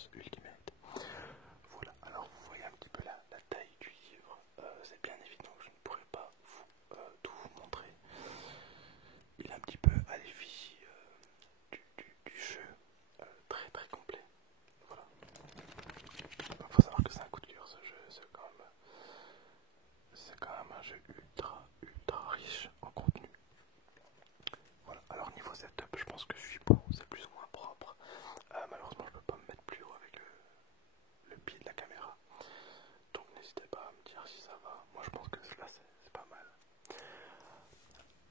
Boss Ultimate. Voilà, alors vous voyez un petit peu la taille du livre. C'est bien évident que je ne pourrai pas tout vous montrer. Il est un petit peu à l'effigie du jeu, très très complet. Voilà. Il faut savoir que c'est un coup de cœur ce jeu, c'est quand même un jeu ultra riche en contenu. Voilà, alors niveau setup, je pense que je suis bon, c'est plus ou moins propre. Malheureusement, je peux pas me mettre plus haut avec le pied de la caméra. Donc n'hésitez pas à me dire si ça va. Moi je pense que là c'est pas mal.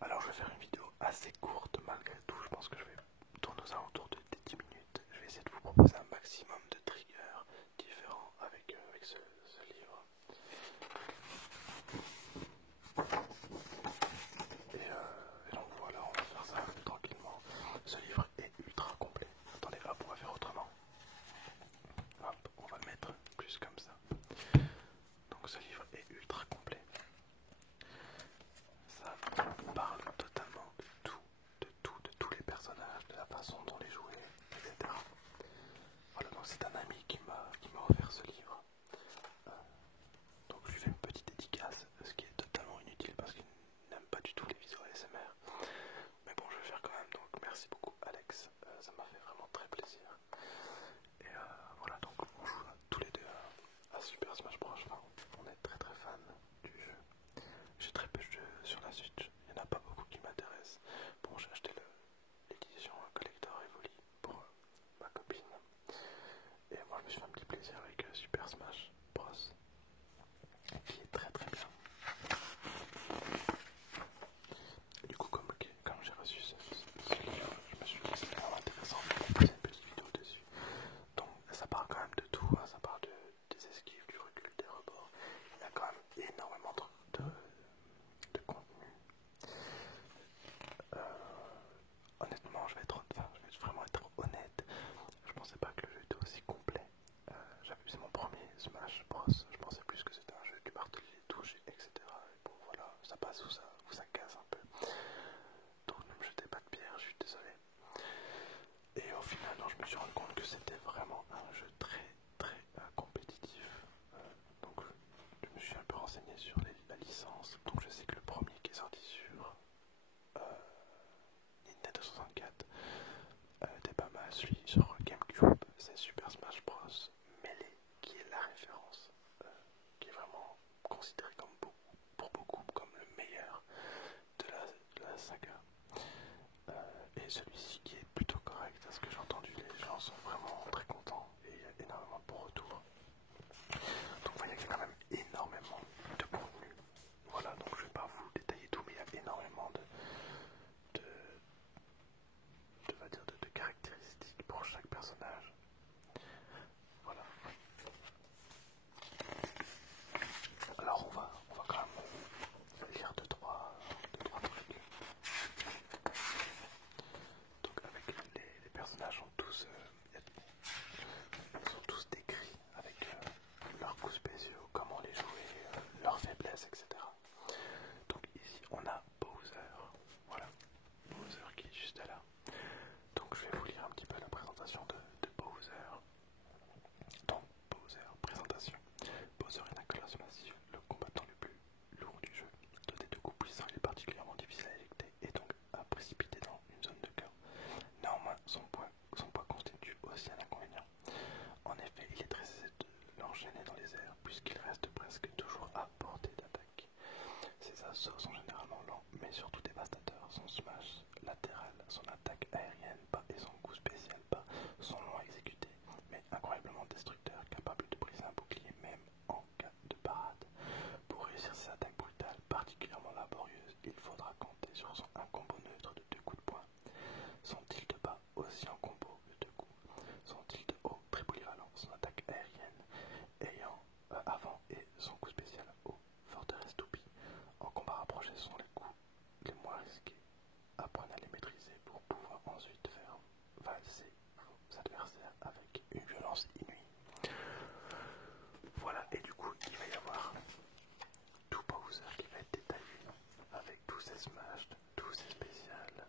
Alors je vais faire une vidéo assez courte malgré tout. Je pense que je vais tourner aux alentours de 10 minutes. Je vais essayer de vous proposer un maximum de triggers différents avec ce livre. Et donc voilà, on va faire ça tranquillement. Ce livre est ultra complet. Attendez, hop, on va faire autrement. Hop, on va le mettre plus comme ça. Donc ce livre est ultra complet. Ça parle totalement de tous les personnages, de la façon dont les jouer, etc. Voilà, donc c'est un ami qui m'a offert ce livre. Donc je lui fais une petite dédicace, ce qui est totalement inutile parce qu'il n'aime pas du tout les vidéos ASMR. Mais bon, je vais faire quand même, donc merci beaucoup Alex, ça m'a fait vraiment très plaisir. Et voilà, donc on joue tous les deux à Super Smash Bros. Enfin, on est très très fan du jeu. J'ai très peu de jeux sur la Switch, il n'y en a pas beaucoup qui m'intéressent. Bon, j'ai acheté l'édition Collector Evoli pour ma copine. Et moi je me suis fait un petit plaisir avec Super Smash Bros. Qui est très très bien. Et du coup, comme j'ai reçu ce livre, je me suis dit que c'était vraiment intéressant de poser une petite vidéo dessus. Donc ça parle quand même de tout, hein. Ça parle des esquives, du recul, des rebords. Il y a quand même énormément de contenu. Honnêtement, je vais vraiment être honnête. Je pensais pas que le jeu était aussi complet. C'est mon premier Smash Bros. Je pensais plus que c'était un jeu qui martelait les touches, etc. Et bon, voilà, ça passe ou ça casse un peu. Donc ne me jetez pas de pierre, je suis désolé. Et au final, non, je me suis rendu compte que c'était vraiment un jeu très très compétitif. Donc je me suis un peu renseigné sur la licence. Donc je sais que le premier qui est sorti sur Nintendo 64 était pas mal. Celui sur GameCube, c'est Super Smash Bros. Melee qui est la référence, qui est vraiment considéré pour beaucoup comme le meilleur de la saga. Et celui-ci qui est plutôt correct, à ce que j'ai entendu, les gens sont vraiment très contents et il y a énormément de retours. Donc vous voyez qu'il y a quand même énormément de contenu. Voilà, donc je vais pas vous détailler tout, mais il y a énormément de caractéristiques pour chaque personnage. Voilà. Alors on va quand même lire deux, trois trucs. Donc avec les personnages sont tous décrits avec leurs coups spéciaux, comment les jouer, leurs faiblesses, etc. Donc ici on a Bowser, voilà, Bowser qui est juste là. Donc je vais vous lire un petit peu la présentation de Bowser. Donc Bowser, présentation. Bowser est un colosse massif, le combattant le plus lourd du jeu. Doté de coups puissants, il est particulièrement difficile à éjecter et donc à précipiter dans une zone de chaos. Néanmoins, son poids constitue aussi un inconvénient. En effet, il est très aisé de l'enchaîner dans les airs puisqu'il reste presque toujours à portée d'attaque. Ses assauts sont généralement lents mais surtout dévastateurs. Son smash latéral, son attaque aérienne bas et son coup spécial bas sont longs à exécuter mais incroyablement destructeurs, capables de briser un bouclier même en cas de parade. Pour réussir ces attaques brutales particulièrement laborieuses, il faudra compter sur un combo neutre de 2 coups de poing. Son tilt bas aussi en combo de 2 coups. Son tilt haut très polyvalent, son attaque aérienne ayant avant et son coup spécial haut, forteresse toupie. En combat rapproché, ce sont les coups les moins risqués. Apprenez à les maîtriser pour pouvoir ensuite faire valser vos adversaires avec une violence inouïe. Voilà, et du coup, il va y avoir tout Bowser qui va être détaillé avec tous ses smash, tous ses spéciales.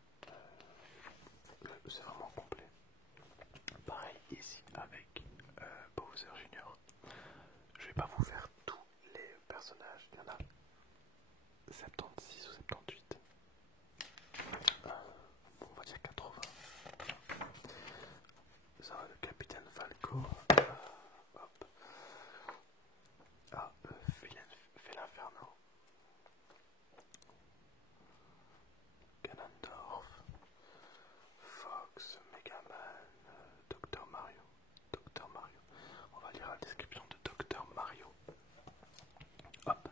C'est vraiment complet. Pareil ici avec Bowser Junior. Je vais pas vous faire tous les personnages, il y en a 76 ou 78. Bon, on va dire 80. Ça, le capitaine Falco. Hop. Ah, Felinferno. Ganondorf. Fox, Megaman, Dr Mario. Dr Mario. On va lire la description de Dr Mario. Hop.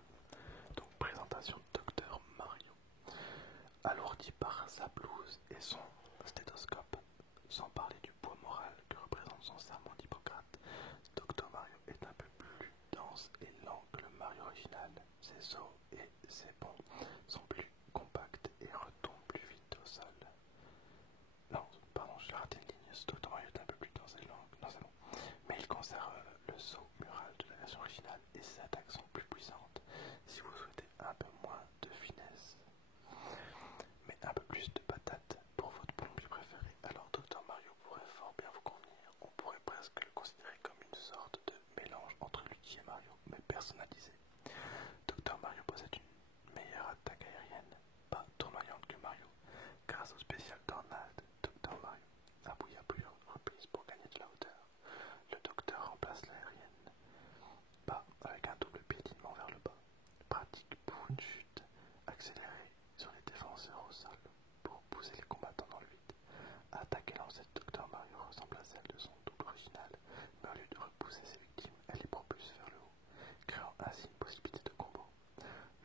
Donc présentation de Dr Mario. Alourdi par sa blouse et son stéthoscope, sans parler du poids moral que représente son serment d'Hippocrate, Dr Mario est un peu plus dense et lent que le Mario original. Ses os et ses bonds sont plus compacts et retombent plus vite au sol. Non, pardon, j'ai raté une ligne. Ce Dr Mario est un peu plus dense et lent. Non, c'est bon. Mais il conserve le saut mural de la version originale et ses attaques sont plus puissantes. Si vous souhaitez un peu moins de finesse, mais un peu plus de patate pour votre pompier préféré, alors Dr Mario pourrait fort bien vous convenir. On pourrait presque le considérer comme une sorte de mélange entre Luigi et Mario, mais personnalisé. Dr Mario possède une meilleure attaque aérienne, pas tournoyante que Mario. Grâce au spécial Tornade, Dr Mario appuie à plusieurs reprises pour gagner de la hauteur. Le docteur remplace l'aérienne, pas avec un double piétinement vers le bas. Pratique pour une chute accélérée sur les défenseurs au sol pour pousser les combattants dans le vide. Attaque et lancée de Dr Mario ressemble à celle de son double original, mais au lieu de repousser ses victimes, elle les propulse vers le haut, créant ainsi une possibilité de combo.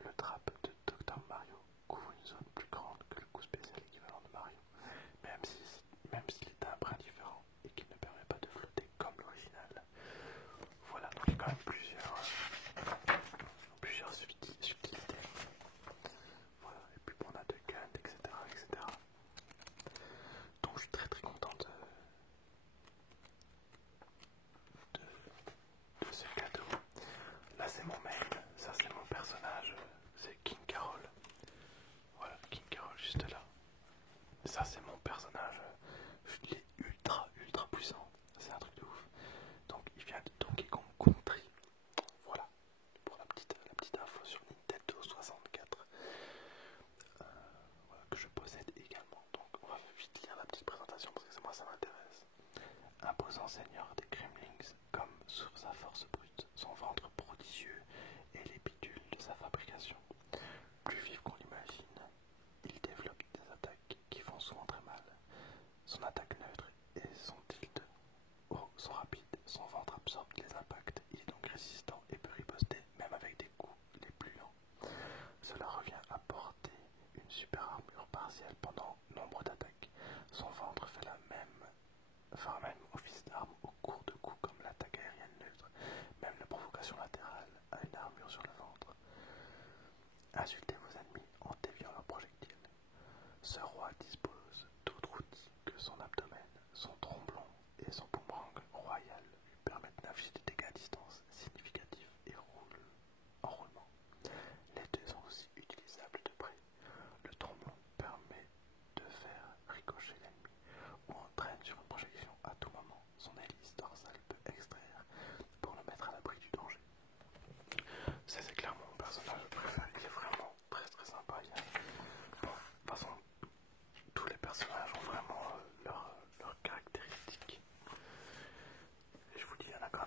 Le trap de Dr Mario couvre une zone plus grande que le coup spécial équivalent de Mario, même s'il est un brin différent et qu'il ne permet pas de flotter comme l'original. Voilà, donc il y a quand même plusieurs subtilités. Voilà, et puis on a de Gand, etc., etc. Donc je suis très très content de ce cadeau. Là c'est mon mail, ça c'est mon personnage, c'est King Carol. Voilà, King Carol juste là. Ça c'est mon personnage, il est ultra puissant, c'est un truc de ouf. Donc il vient de Donkey Kong Country. Voilà, pour la petite info sur Nintendo 64. Voilà, que je possède également. Donc on va vite lire la petite présentation parce que moi ça m'intéresse. Imposant seigneur des Kremlings, comme sur sa force brute, son ventre prodigieux et les bidules de sa fabrication. Plus vif qu'on l'imagine, il développe des attaques qui font souvent très mal. Son attaque neutre et son tilt sont rapides, son ventre absorbe les impacts, il est donc résistant et peut riposter même avec des coups les plus lents. Cela revient à porter une super armure partielle pendant nombre d'attaques. Son ventre fait même office d'arme au cours de coups comme l'attaque aérienne neutre. Même la provocation latérale a une armure sur le ventre. Insultez vos ennemis en déviant leurs projectiles. Ce roi dispose d'autres outils que son abdomen, son tromblon et son boomerang royal lui permettent d'infliger des dégâts à distance significatifs et en roulement. Les deux sont aussi utilisables de près. Le tromblon permet de faire ricocher l'ennemi ou entraîne sur une projection à tout moment. Son hélice dorsale peut extraire pour le mettre à l'abri du danger. Ça c'est clairement mon personnage préféré, il est vraiment très sympa. Bon, de toute façon, tous les personnages ont vraiment leurs caractéristiques. Et je vous dis, il y en a quand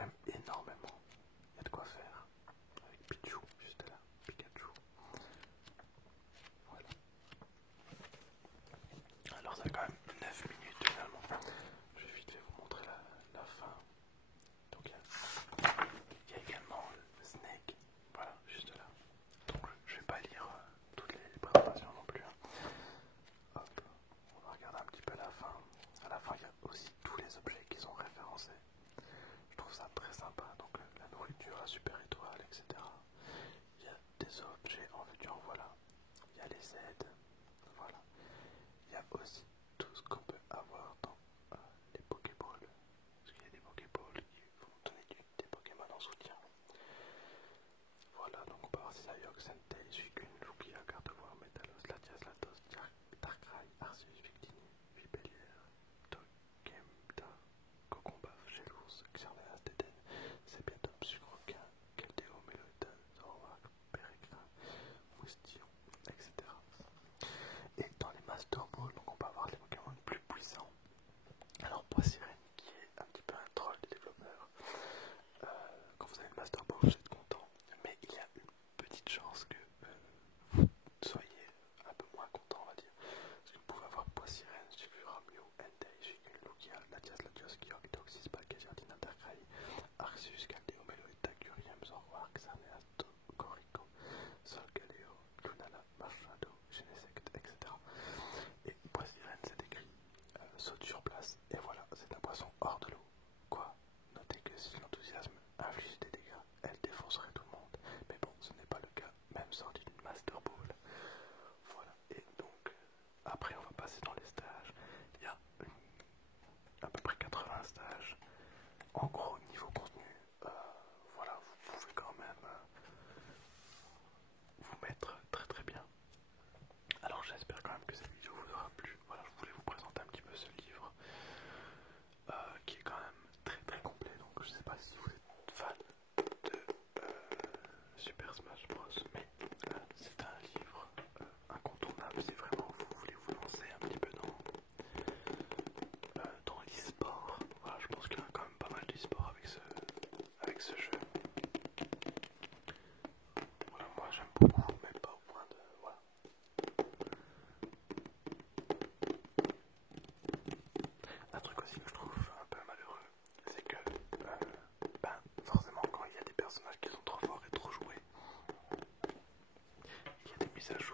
même énormément. Il y a de quoi faire. Avec Pichu, juste là, Pikachu. Voilà. Alors ça fait quand même 9 minutes finalement. Je vais vite fait vous montrer la fin. Donc il y a également le Snake. Voilà, juste là. Donc je vais pas lire toutes les présentations non plus. Hop, on va regarder un petit peu la fin. À la fin il y a aussi tous les objets qui sont référencés. Je trouve ça très sympa. Donc la nourriture, la super étoile, etc. Il y a des objets en vue du en voilà. Il y a les aides. Voilà. Il y a aussi tout ce qu'on peut avoir dans les Pokéballs. Parce qu'il y a des Pokéballs qui vont donner des Pokémon en soutien. Voilà, donc on peut avoir Sayox, Entei, Suicune, Lugia, Gardevoir, Metalos, Latias, Latos, Darkrai, Arceus, Victini, Vipellier, Togedemaru, Lucius, Caldeo, Meloetta, Curium, Zoroark, Xerneas, Corico, Solgaleo, Lunala, Machado, Genesect, etc. Et Poisirène, c'est écrit saute sur place, et voilà, c'est un poisson hors de l'eau. Quoi? Notez que si l'enthousiasme inflige des dégâts, elle défoncerait tout le monde. Mais bon, ce n'est pas le cas, même sorti d'une Master Ball. Voilà, et donc, après on va passer dans les stages. Il y a à peu près 80 stages. En gros, niveau contenu, voilà, vous pouvez quand même vous mettre très très bien. Alors j'espère quand même que cette vidéo vous aura plu. Voilà, je voulais vous présenter un petit peu ce livre qui est quand même très très complet. Donc je sais pas si vous êtes fan de Super Smash Bros, mais c'est un livre incontournable si vraiment vous voulez vous lancer un petit peu dans l'e-sport. Voilà, je pense qu'il y a quand même pas mal d'e-sport avec ce jeu. Voilà, moi j'aime beaucoup, mais pas au point de... Voilà. Un truc aussi que je trouve un peu malheureux, c'est que forcément quand il y a des personnages qui sont trop forts et trop joués, il y a des mises à jour